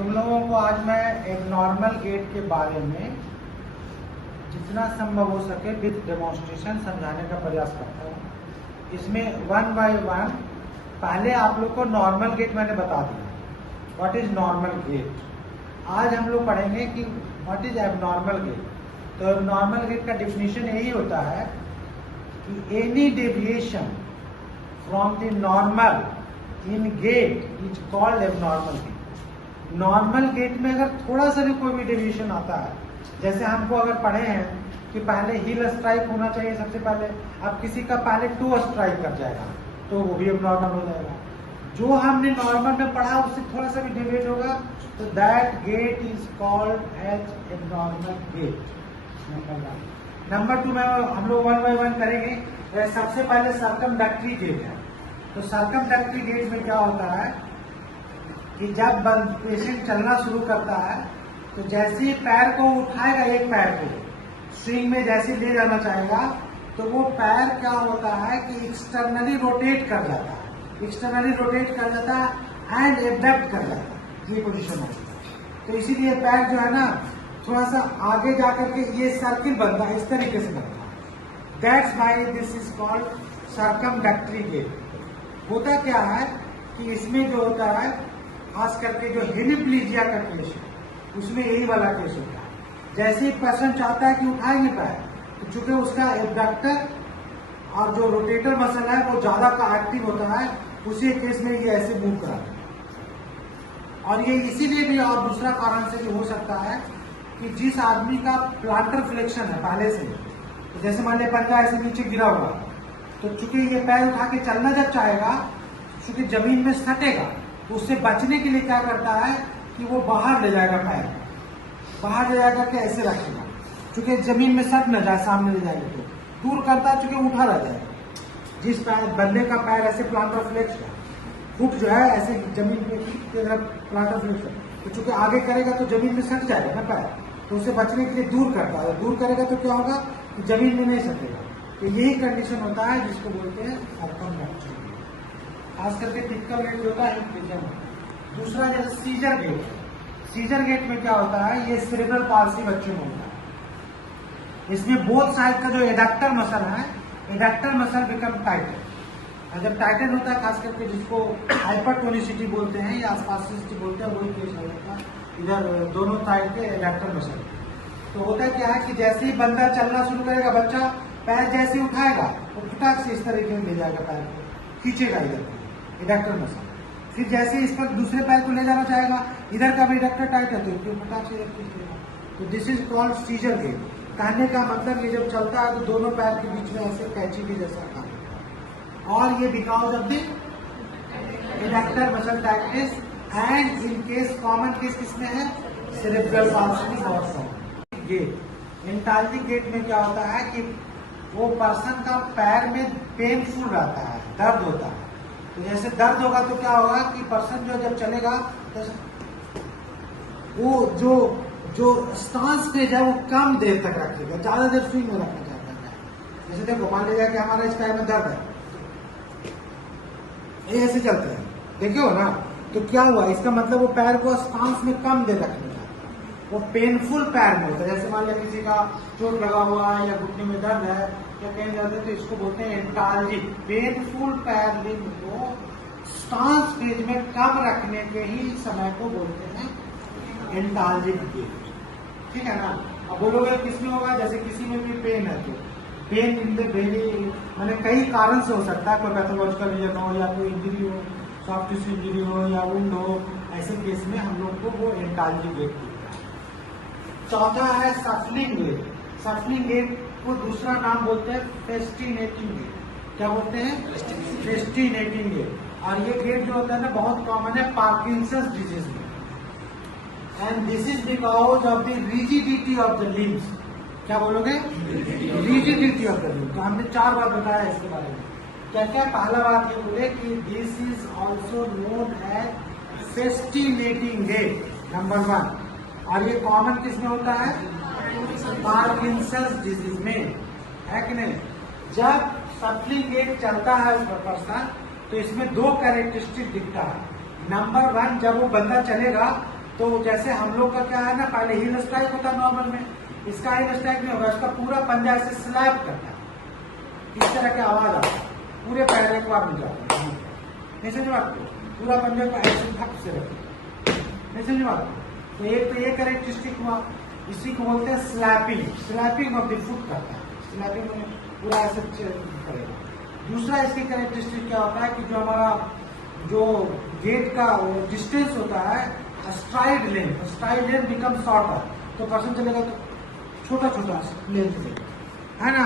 तुम लोगों को आज मैं एक नॉर्मल गेट के बारे में जितना संभव हो सके विद डेमोन्स्ट्रेशन समझाने का प्रयास करता हूँ। इसमें वन बाय वन पहले आप लोग को नॉर्मल गेट मैंने बता दिया, व्हाट इज नॉर्मल गेट। आज हम लोग पढ़ेंगे कि व्हाट इज एबनॉर्मल गेट। तो नॉर्मल गेट का डिफिनीशन यही होता है कि any deviation from the normal in gait is called abnormal gait. Normal gait में अगर थोड़ा सा भी कोई भी डेविएशन आता है, जैसे हमको अगर पढ़े हैं कि पहले हील स्ट्राइक होना चाहिए सबसे पहले, अब किसी का पहले टू स्ट्राइक कर जाएगा तो वो भी एबनॉर्मल हो जाएगा। जो हमने नॉर्मल में पढ़ा उससे थोड़ा सा भी डेविएट होगा तो that gait is called as abnormal gait. Number two में हम लोग वन बाय वन करेंगे। सबसे पहले सर्कमडक्टरी गेट है। तो सर्कमडक्टरी गेट में क्या होता है कि जब पेशेंट चलना शुरू करता है तो जैसे ही पैर को उठाएगा, एक पैर को स्विंग में जैसे ले जाना चाहेगा तो वो पैर क्या होता है कि एक्सटर्नली रोटेट कर जाता है, एक्सटर्नली रोटेट कर जाता है एंड एबडक्ट कर जाता है, ये पोजीशन होती है। तो इसीलिए पैर जो है ना थोड़ा सा आगे जाकर के ये सर्किल बनता है, इस तरीके से बनता है। That's why this is called circumductory gait. होता क्या है कि इसमें जो होता है खास करके जो हेमिप्लीजिया का केस है उसमें यही वाला केस होता है। जैसे ही पर्सन चाहता है कि उठाएंगे पैर तो चूंकि उसका एबडक्टर और जो रोटेटर मसल है वो ज्यादा का एक्टिव होता है, उसी केस में ये ऐसे मूव कराता है। और ये इसीलिए भी और दूसरा कारण से भी हो सकता है कि जिस आदमी का प्लांटर फ्लेक्शन है पहले से, तो जैसे मान लिया पंजा ऐसे नीचे गिरा हुआ तो चूंकि ये पैर उठा के चलना जब चाहेगा चूंकि जमीन में सटेगा तो उससे बचने के लिए क्या करता है कि वो बाहर ले जाएगा, पैर बाहर ले जाकर के ऐसे रखेगा, चूंकि जमीन में सट न जाए, सामने ले जाएगा तो दूर करता है, चूंकि उठा रह जाएगा। जिस पैर बंदे का पैर ऐसे प्लांटर फ्लेक्स है, फुट जो है ऐसे जमीन की तरफ प्लांटर फ्लेक्स है, तो चूंकि आगे करेगा तो जमीन में सट जाएगा ना पैर, तो उससे बचने के लिए दूर करता है। दूर करेगा तो क्या होगा कि जमीन में नहीं सटेगा। तो यही कंडीशन होता है जिसको बोलते हैं सर्कमडक्टरी। खास करके टिपिकल गेट होता है इंक्लूजन। दूसरा जैसे सीजर गेट है। सीजर गेट में क्या होता है, ये सेरेब्रल पाल्सी बच्चों में होता है। इसमें बोथ साइड का जो एडक्टर मसल है, एडक्टर मसल बिकम टाइटन। और जब टाइटन होता है खास करके जिसको हाइपरटोनिसिटी बोलते हैं या स्पास्टिसिटी बोलते हैं, वही केस होता है इधर दोनों साइड के एडक्टर मसल। तो होता क्या है कि जैसे ही बंदा चलना शुरू करेगा, बच्चा पैर जैसे ही उठाएगा तो फटाक से इस तरीके में ले जाएगा, पैर को खींचेगा इधर एडक्टर मसल। फिर जैसे इस पर दूसरे पैर को ले जाना चाहेगा, इधर का भी एडक्टर टाइट है तो फटाक से खींचेगा। तो this is called scissor gait. कहने का मतलब ये जब चलता है तो दोनों पैर के बीच में ऐसे कैंची के जैसा काम होता है, और ये because of the adductor muscle tightness and in case common case किसमें है, सेरेब्रल पाल्सी और सम गेट। एंटाल्जिक गेट में क्या होता है कि वो पर्सन का पैर में पेनफुल रहता है, दर्द होता है। तो जैसे दर्द होगा तो क्या होगा कि पर्सन जो जब चलेगा तो वो जो स्टांस पेज है वो कम देर तक रखेगा, ज्यादा देर स्विंग में रखना चाहता है। जैसे देखो मान लीजिए कि हमारा इस पैर में दर्द है, ये ऐसे चलते हैं, देखिए हो ना, तो क्या हुआ, इसका मतलब वो पैर को स्टांस में कम देर रखना चाहता है, वो पेनफुल पैर में होता है। जैसे मान लिया किसी का चोट लगा हुआ है या घुटने में दर्द है या कहीं दर्द है तो इसको बोलते हैं एंटाल्जिक। पेनफुल पैर लिंब को स्टांस पेज में कम रखने के ही समय को बोलते हैं एंटाल्जिक गेट, ठीक है ना। अब बोलोगे किसमें होगा, जैसे किसी में भी पेन है तो पेन इन द वेरी मैंने कई कारण से हो सकता है, कोई पैथोलॉजिकल रीजन हो या कोई इंजरी हो, सॉफ्ट टिश्यू इंजरी हो या वुंड हो, ऐसे केस में हम लोग को वो एंटाल्जिक गेट बोलते हैं। चौथा है सफलिंग गेट। सफलिंग गेट को दूसरा नाम बोलते हैं फेस्टिनेटिंग गेट। क्या बोलते हैं, फेस्टिनेटिंग गेट। और ये गेट जो होता है ना बहुत कॉमन है पार्किंसंस डिजीज में, and this is because of the rigidity of the limbs. क्या बोलोगे, रिजिडिटी ऑफ द लिम्स। तो हमने 4 बार बताया इसके बारे में। क्या क्या, पहला बात ये बोले कि this is also known as festinating gait, number 1। और ये कॉमन किसमें होता है, पार्किंसंस डिजीज में, है कि नहीं। जब सफलिंग गेट चलता है उस पर्सन तो इसमें 2 कैरेक्टरिस्टिक दिखता है। नंबर 1, जब वो बंदा चलेगा तो जैसे हम लोग का क्या है ना, पहले हील स्ट्राइक होता है नॉर्मल में, इसका हील स्ट्राइक नहीं होगा, इसका पूरा पंजा ऐसे स्लैप करता है, इस तरह की आवाज आता है, पूरे पैर एक बार मिल जाता है। नहीं समझ बात को, पूरा पंजे को ऐसे धक से रखे, नहीं समझ बात को। तो एक तो ये कैरेक्टरिस्टिक हुआ, इसी को बोलते हैं slapping, slapping of the foot करता है, स्लैपिंग में पूरा ऐसे करेगा। दूसरा इसकी कैरेक्टरिस्टिक क्या होता है कि जो हमारा जो गेट का डिस्टेंस होता है, स्ट्राइड लेंथ बिकम शॉर्टर, तो पर्सन चलेगा तो छोटा छोटा लेंथ लेगा, है ना।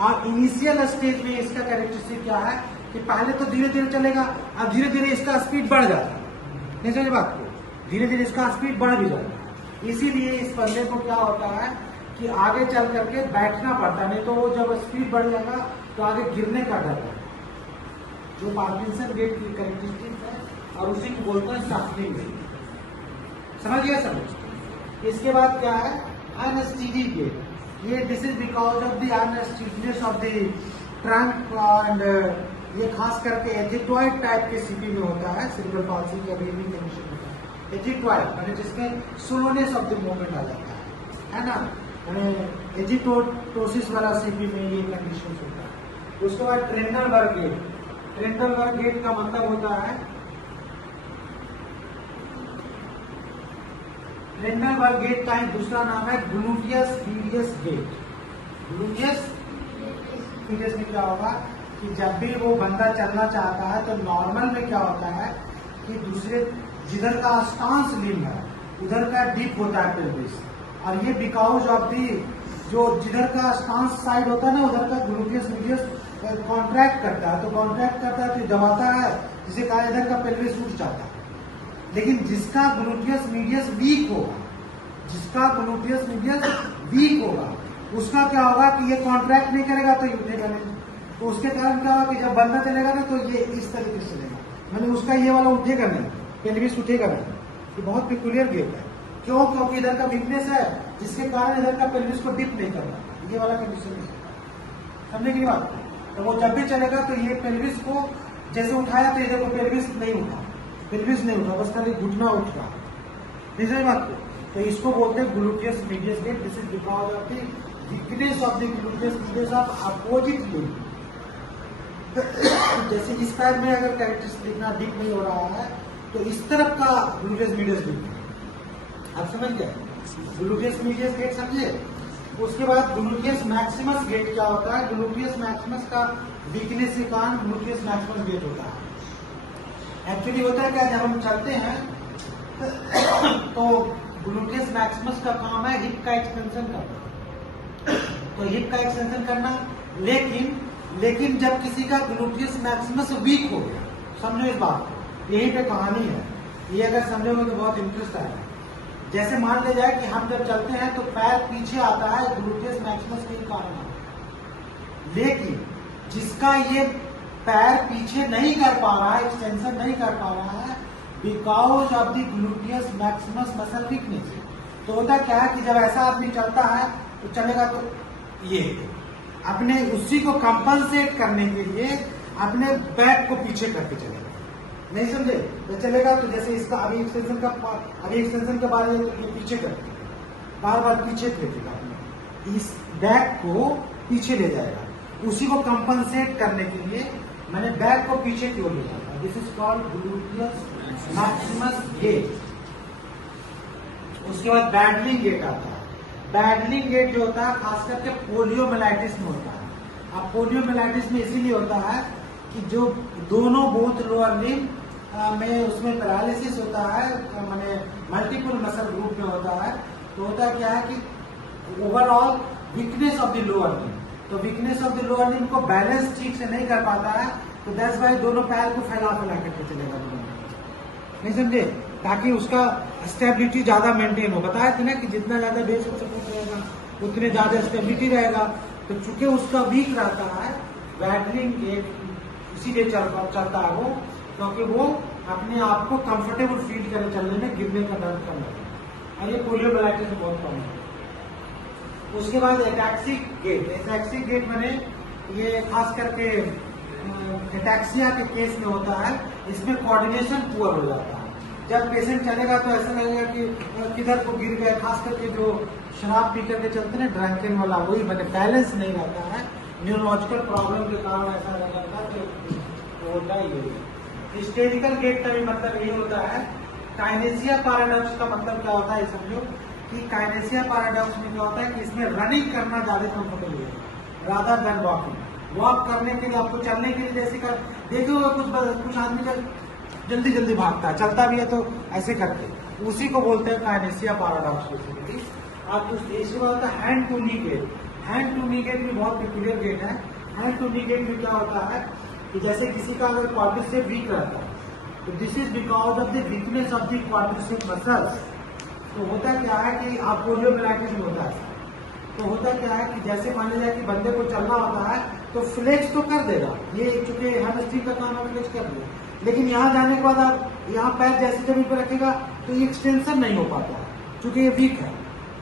और इनिशियल स्टेज में इसका कैरेक्टरिस्टिक क्या है कि पहले तो धीरे धीरे चलेगा, अब धीरे धीरे इसका स्पीड बढ़ जाता है, नहीं समझ बात को, धीरे धीरे इसका स्पीड बढ़ भी जाता है। इसीलिए इस बंदे को क्या होता है कि आगे चल करके बैठना पड़ता है, नहीं तो वो जब स्पीड बढ़ जाएगा तो आगे गिरने का डर है, जो पार्किंसन गेट की कैरेक्टरिस्टिक है, और उसी को बोलते हैं शफलिंग गेट। समझ गया समझ। इसके बाद क्या है, अनस्टीडी गेट। ये this is because of the unsteadiness of the trunk, and ये खास करके एजिक्टॉइड टाइप के सीपी में होता है, सेरेब्रल पाल्सी का ब्रीदिंग कंडीशन होता है एजिक्टॉइड, यानी जिसमें स्लोनेस ऑफ द मूवमेंट आ जाता है ना, यानी एजिटोसिस वाला सीपी में ये कंडीशन होता है। उसके बाद ट्रेंडलबर्ग गेट। ट्रेंडलबर्ग गेट का मतलब होता है, ट्रेंडलबर्ग गेट का एक दूसरा नाम है gluteus medius gait. Gluteus medius में क्या होगा कि जब भी वो बंदा चलना चाहता है तो नॉर्मल में क्या होता है कि दूसरे जिधर का स्टांस लिम्ब है उधर का डीप होता है पेल्विस, और ये बिकॉज ऑफ दी जो जिधर का स्टांस साइड होता है ना उधर का ग्लूटियस मीडियस कॉन्ट्रैक्ट करता है, तो कॉन्ट्रैक्ट करता है तो दबाता है, जिसे कहा इधर का पेल्विस उठ जाता है। लेकिन जिसका ग्लूटियस मीडियस वीक होगा, जिसका ग्लूटियस मीडियस वीक होगा, उसका क्या होगा कि ये कॉन्ट्रैक्ट नहीं करेगा तो ये उठेगा नहीं, तो उसके कारण क्या होगा कि जब बंदा चलेगा ना तो ये इस तरीके से चलेगा, मैंने उसका ये वाला उठेगा नहीं, पेल्विस उठेगा नहीं। ये बहुत पिकुलियर गेट है, क्यों? क्योंकि इधर का वीकनेस है, जिसके कारण इधर का पेल्विस को डिप नहीं करना, ये वाला कंडीशन नहीं है। समझने की बात। तो वो जब भी चलेगा तो ये पेल्विस को जैसे उठाया तो इधर को पेल्विस नहीं उठा, पेल्विस नहीं उठा, बस खाली घुटना उठा, समझ बात को। तो इसको बोलते हैं gluteus medius gait. This is because of the weakness of the gluteus medius of opposite limb. जैसे इस पैर में अगर कैरेक्टरिस्टिक दिखना डीप नहीं हो रहा है तो इस तरफ का ग्लूटियस मीडियस गेट, आप समझ गए, ग्लूटियस मीडियस गेट समझे। उसके बाद ग्लूटियस मैक्सिमस गेट क्या होता है, ग्लूटियस मैक्सिमस का वीकनेस के कारण ग्लूटियस मैक्सिमस गेट होता है। एक्चुअली होता है क्या, जब हम चलते हैं तो ग्लूटियस मैक्सिमस का काम है हिप का एक्सटेंशन करना, तो हिप का एक्सटेंशन करना। लेकिन जब किसी का ग्लूटियस मैक्सिमस वीक हो गया, समझो इस बात को, यही पे कहानी है, ये अगर समझोगे तो बहुत इंटरेस्ट आएगा। जैसे मान ले जाए कि हम जब चलते हैं तो पैर पीछे आता है ग्लूटियस मैक्सिमस के कारण, लेकिन जिसका ये पैर पीछे नहीं कर पा रहा है, एक्सटेंशन नहीं कर पा रहा है, because of the gluteus Maximus muscle weakness. तो होता क्या है कि जब ऐसा आदमी चलता है तो चलेगा तो ये अपने उसी को कंपनसेट करने के लिए अपने बैक को पीछे करके चलेगा, नहीं समझे, तो चलेगा तो जैसे इसका अभी एक्सटेंशन के बाद ये पीछे करके बार बार पीछे फेंकेगा, इस बैक को पीछे ले जाएगा, उसी को कंपनसेट करने के लिए मैंने बैक को पीछे की ओर ले जाता। This is called gluteus maximus gait. उसके बाद बैडलिंग गेट आता है। बैडलिंग गेट जो होता है खास करके पोलियोमाइलाइटिस में होता है। अब पोलियोमाइलाइटिस में इसीलिए होता है कि जो दोनों बोथ लोअर लिम्ब में उसमें पैरालिसिस होता है, माने मल्टीपल मसल ग्रुप में होता है। तो होता क्या है कि overall weakness of the lower limb, तो weakness of the lower limb को बैलेंस ठीक से नहीं कर पाता है, तो दैट्स व्हाई दोनों पैर को फैला करके चलेगा, नहीं समझे, ताकि उसका स्टेबिलिटी ज्यादा मेंटेन हो। बताया था ना कि जितना ज्यादा बेस ऑफ सपोर्ट रहेगा उतने ज्यादा स्टेबिलिटी रहेगा। तो चूंकि उसका वीक रहता है, बैडलिंग गेट इसीलिए चलता है वो, क्योंकि वो अपने आप को कंफर्टेबल फील करे चलने में, गिरने का डर कम है, और ये पोलियोमाइलाइटिस में बहुत कम है। उसके बाद एटैक्सिक गेट। एटैक्सिक गेट मैंने ये खास करके एटैक्सिया के केस में होता है, इसमें कोऑर्डिनेशन पुअर हो जाता है। जब पेशेंट चलेगा तो ऐसा लगेगा कि किधर को गिर गए, खास करके जो शराब पी करके चलते हैं ड्रंकन वाला, वही मैंने बैलेंस नहीं रहता है, न्यूरोलॉजिकल प्रॉब्लम के कारण ऐसा लगता है तो होता ही है। हिस्टेरिकल गेट का भी मतलब यही होता है। काइनेसिया पैराडॉक्स का मतलब क्या होता है समझो कि काइनेसिया पैराडॉक्स में क्या होता है कि इसमें रनिंग करना ज्यादा कंफर्टेबल है रादर देन वॉकिंग। वॉक करने के लिए आपको चलने के लिए जैसे कर देखो कुछ आदमी का जल्दी जल्दी भागता है, चलता भी है तो ऐसे करके, उसी को बोलते हैं काइनेसिया पैराडॉक्स बेसिकली। आप इसके बाद होता है hand to knee gait. Hand to knee gait भी बहुत पेक्यूलियर गेट है। हैंड टू नी गेट में क्या होता है कि जैसे किसी का अगर क्वाड्रिसेप वीक रहता है तो this is because of the weakness of the quadricep muscles. तो होता क्या है कि आप पोलियोमाइलाइटिस में होता है, तो होता क्या है कि जैसे मान लीजिए कि बंदे को चलना होता है तो फ्लेक्स तो कर देगा, ये चूंकि हैमस्ट्रिंग का काम है फ्लेक्स कर देगा, लेकिन यहाँ जाने के बाद आप यहाँ पैर जैसी जमीन पर रखेगा तो ये एक्सटेंशन नहीं हो पाता है, क्योंकि ये वीक है।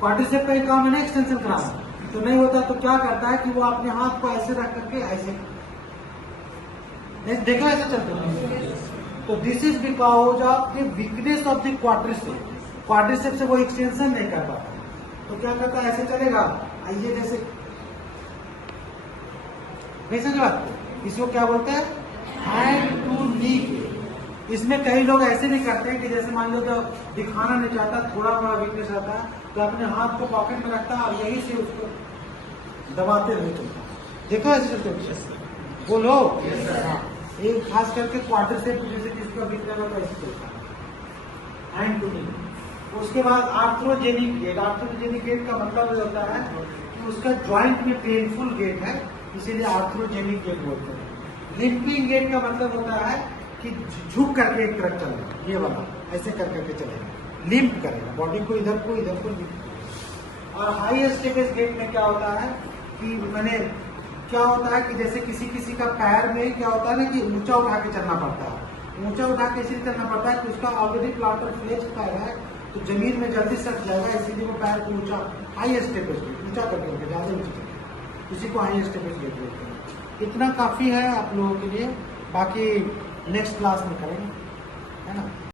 क्वाड्रिसेप का ही काम है ना एक्सटेंशन कराना, तो नहीं होता तो क्या करता है कि वो अपने हाथ को ऐसे रख करके ऐसे देखो ऐसे चलते हैं। तो this is because of the weakness of the quadricep. Quadricep से वो एक्सटेंशन नहीं कर पाता, तो क्या करता है ऐसे चलेगा, आइए जैसे नहीं समझ बात, इसको क्या बोलते हैं हैंड टू नी। इसमें कई लोग ऐसे नहीं करते हैं कि जैसे मान लो तो दिखाना नहीं चाहता, थोड़ा बड़ा वीकनेस रहता है तो अपने हाथ को पॉकेट में रखता है और यही से उसको दबाते हुए चलता है। देखो ऐसे चलते बोलो हाँ, ये खास करके क्वाड्रिसेप जैसे जिसका वीकनेस होता है ऐसे चलता है हैंड टू नी। उसके बाद आर्थ्रोजेनिक गेट। आर्थ्रोजेनिक गेट का मतलब होता है कि उसका ज्वाइंट में पेनफुल गेट है, इसीलिए आर्थ्रोजेनिक गेट बोलते हैं। लिम्पिंग गेट का मतलब होता है कि झुक करके एक तरफ चलेगा, ये वाला ऐसे कर करके चलेगा, लिम्प करेगा बॉडी को इधर को लिम्प करेगा। और हाई स्टेपेज गेट में क्या होता है कि मैंने क्या होता है कि जैसे किसी का पैर में क्या होता है ना कि ऊंचा उठा के चलना पड़ता है। ऊंचा उठा के इसलिए चलना पड़ता है कि उसका ऑलरेडी प्लांटर फ्लेक्स पैर है तो जमीन में जल्दी सट जाएगा, इसीलिए वो पैर को ऊंचा हाई स्टेपेज ऊंचा करके ज्यादा ऊंचा, इसी को हाई स्टेपेज गेट बोलते हैं। इतना काफी है आप लोगों के लिए, बाकी नेक्स्ट क्लास में करेंगे, है ना।